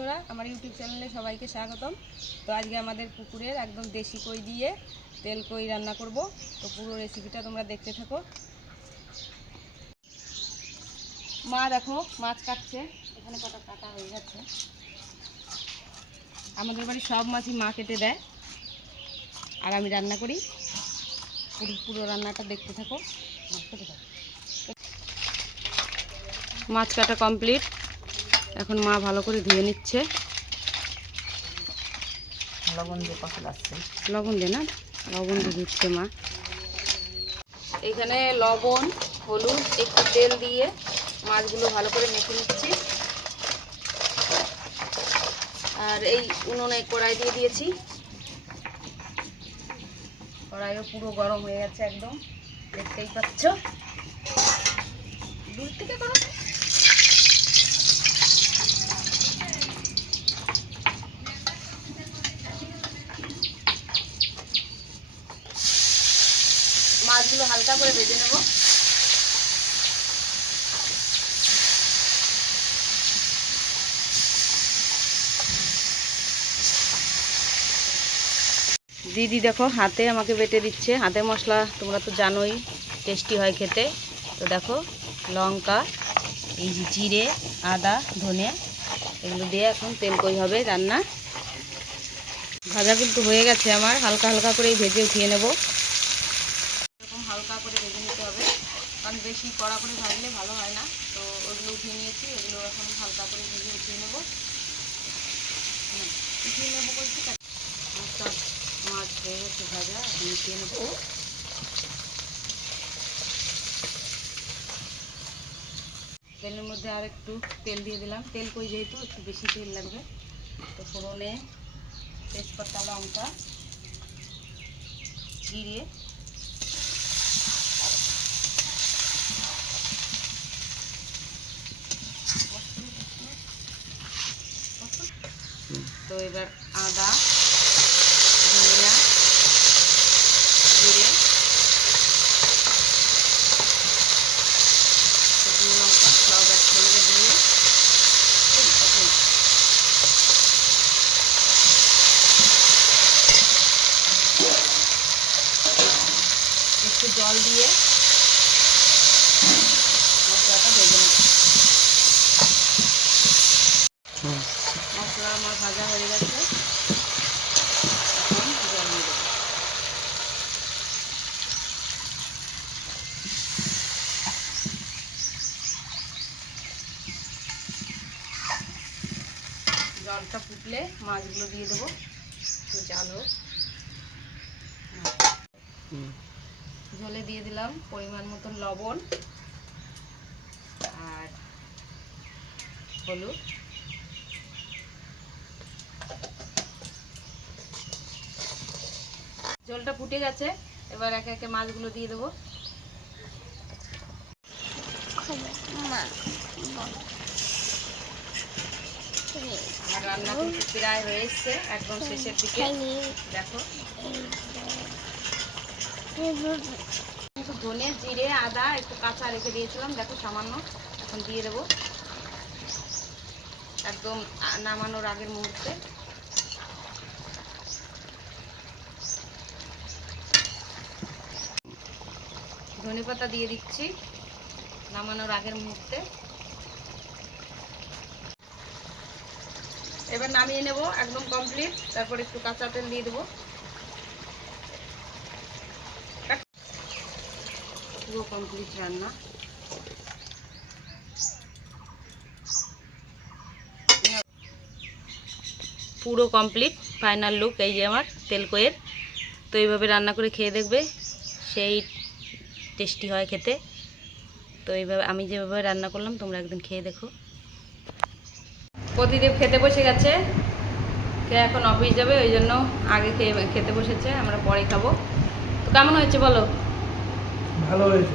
বন্ধুরা, আমার ইউটিউব চ্যানেলে সবাইকে স্বাগতম। তো আজকে আমাদের পুকুরের একদম দেশি কই দিয়ে তেল কই রান্না করব। তো পুরো রেসিপিটা তোমরা দেখতে থাকো। মা দেখো মাছ কাটছে, এখানে কটা কাটা হয়ে গেছে। আমাদের বাড়ি সব মাছই মা কেটে দেয় আর আমি রান্না করি। পুরো রান্নাটা দেখতে থাকো। মাছ কাটা কমপ্লিট, এখন মা ভালো করে ধুয়ে নিচ্ছে। লবণ দিয়ে কষা লাগছে, লবণ দিয়ে না, লবণ দিয়ে দিচ্ছে মা। এখানে লবণ, হলুদ, একটু তেল দিয়ে মাছগুলো ভালো করে মেখে নিচ্ছি। আর এই উনুনে কড়াই দিয়ে দিয়েছি, কড়াইও পুরো গরম হয়ে গেছে একদম, দেখতেই পাচ্ছ। দূর থেকে করো। মাছগুলো হালকা করে ভেজে নেব। দিদি দেখো হাতে আমাকে বেটে দিচ্ছে। হাতের মশলা তোমরা তো জানোই টেস্টি হয় খেতে। তো দেখো লঙ্কা, এই যে জিরে, আদা, ধনে, এগুলো দিয়ে এখন তেল কই হবে রান্না। ভাজা কিন্তু হয়ে গেছে আমার, হালকা হালকা করে ভেজে উঠিয়ে নেব। এরকম হালকা করে ভেজে নিতে হবে, কারণ বেশি কড়া করে ভাজলে ভালো হয় না। তো ওগুলো উঠিয়ে নিয়েছি, এগুলো এখন হালকা করে ভেজে উঠিয়ে নেব। বলছি মাছ হয়ে গেছে ভাজা, উঠিয়ে নেব। তেলের মধ্যে আর একটু তেল দিয়ে দিলাম। তেল কই যেহেতু একটু বেশি তেল লাগবে। তো ফোড়নে তেজপাতা, লঙ্কা, জিরে, তো এবার আদা, ধনিয়া, জিরে, শুকনো লঙ্কা সব একসঙ্গে দিয়ে একটু জল দিয়ে মশলাটা ভেজে নেব। মশলা আমার ভাজা হয়ে গেছে, এখন জল দিয়ে দেবো। জলটা ফুটলে মাছগুলো দিয়ে দেবো। একটু জাল হোক। জলে দিয়ে দিলাম পরিমাণ মতন লবণ আর হলুদ। জলটা ফুটে গেছে, এবার একে একে মাছগুলো দিয়ে দেবো। আমার রান্না কিন্তু প্রায় হয়ে এসছে, একদম শেষের দিকে। দেখো ধনে, জিরে, আদা একটু কাঁচা রেখে দিয়েছিলাম, দেখো সামান্য। এখন দিয়ে দেবো একদম নামানোর আগের মুহূর্তে। ধনে পাতা দিয়ে দিচ্ছি নামানোর আগের মুহূর্তে। এবার নামিয়ে নেব, একদম কমপ্লিট। তারপর একটু কাঁচা তেল দিয়ে দেবো। পুরো কমপ্লিট রান্না। পুরো কমপ্লিট, ফাইনাল লুক এই যে আমার তেল কইয়ের। তো এইভাবে রান্না করে খেয়ে দেখবে, সেই টেস্টি হয় খেতে। তো এইভাবে আমি যেভাবে রান্না করলাম তোমরা একদিন খেয়ে দেখো। প্রতিদেব খেতে বসে গেছে, কে এখন অফিস যাবে, ওই জন্য আগে খেতে বসেছে, আমরা পরে খাবো। তো কেমন হয়েছে বলো? ভালো হয়েছে।